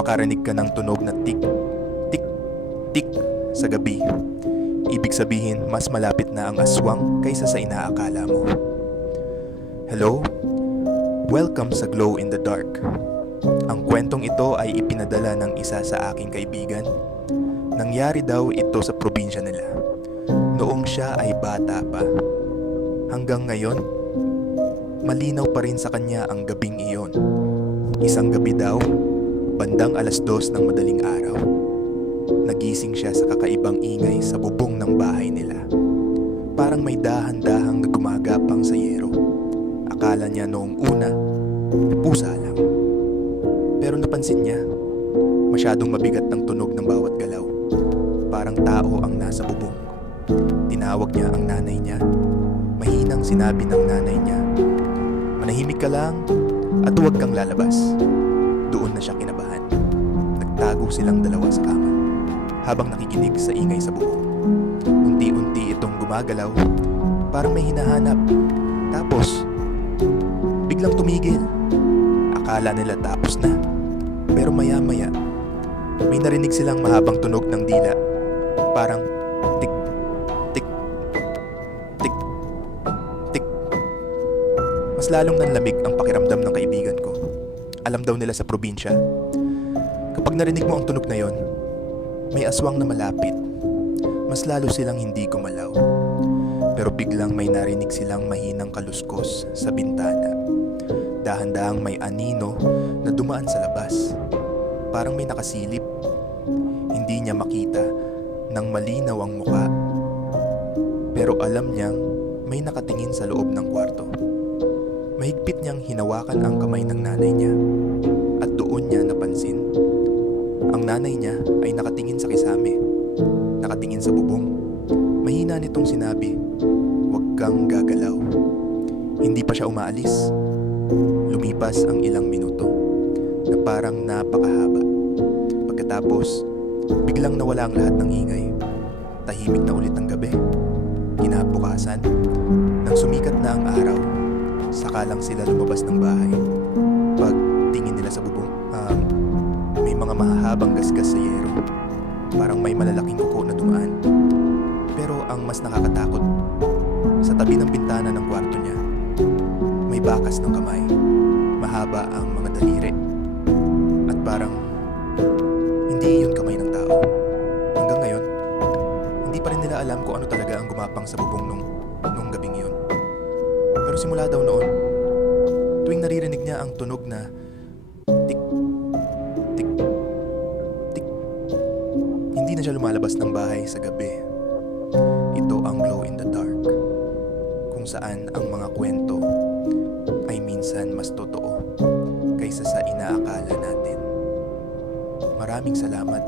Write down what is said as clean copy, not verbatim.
makarinig ka ng tunog na tik, tik, tik sa gabi, ibig sabihin mas malapit na ang aswang kaysa sa inaakala mo. Hello? Welcome sa Glow in the Dark. Ang kwentong ito ay ipinadala ng isa sa aking kaibigan. Nangyari daw ito sa probinsya nila. Noong siya ay bata pa. Hanggang ngayon, malinaw pa rin sa kanya ang gabing iyon. Isang gabi daw, bandang 2:00 ng madaling araw, nagising siya sa kakaibang ingay sa bubong ng bahay nila. Parang may dahan-dahang gumagapang sa yero. Akala niya noong una, pusa lang. Pero napansin niya, masyadong mabigat ng tunog ng bawat galaw. Parang tao ang nasa bubong. Tinawag niya ang nanay niya. Mahinang sinabi ng nanay niya, "Manahimik ka lang at huwag kang lalabas." Doon na siya kinabahan. Nagtago silang dalawa sa kama habang nakikinig sa ingay sa bubong. Unti-unti itong gumagalaw, parang may hinahanap. Tapos, biglang tumigil. Akala nila tapos na. Pero maya-maya, may narinig silang mahabang tunog ng dila. Parang tik, tik, tik, tik. Mas lalong nanlamig ang pakiramdam ng kaibigan ko. Alam daw nila sa probinsya, kapag narinig mo ang tunog na yon, may aswang na malapit. Mas lalo silang hindi gumalaw. Pero biglang may narinig silang mahinang kaluskos sa bintana. Dahan-dahang may anino na dumaan sa labas. Parang may nakasilip. Hindi niya makita ng malinaw ang muka. Pero alam niyang may nakatingin sa loob ng kwarto. Mahigpit niyang hinawakan ang kamay ng nanay niya. At doon niya napansin. Ang nanay niya ay nakatingin sa kisame. Nakatingin sa bubong. Mahina nitong sinabi, "Huwag kang gagalaw." Hindi pa siya umaalis. Lumipas ang ilang minuto na parang napakahaba. Pagkatapos, biglang nawala ang lahat ng ingay. Tahimik na ulit ang gabi. Kinabukasan, nang sumikat na ang araw, saka lang sila lumabas ng bahay. Pag tingin nila sa bubong, may mga mahahabang gasgas sa yero. Parang may malalaking kuko na dumaan. Pero ang mas nakakatakot, sa tabi ng bintana ng kwarto niya, may bakas ng kamay. Mahaba ang mga daliri. At parang hindi iyon kamay ng tao. Hanggang ngayon, hindi pa rin nila alam kung ano talaga ang gumapang sa bubong nung gabing iyon. Pero simula daw noon, tuwing naririnig niya ang tunog na tik, tik, tik, hindi na siya lumalabas ng bahay sa gabi. Ito ang Glow in the Dark, kung saan ang mga kwento ay minsan mas totoo kaysa sa inaakala natin. Maraming salamat.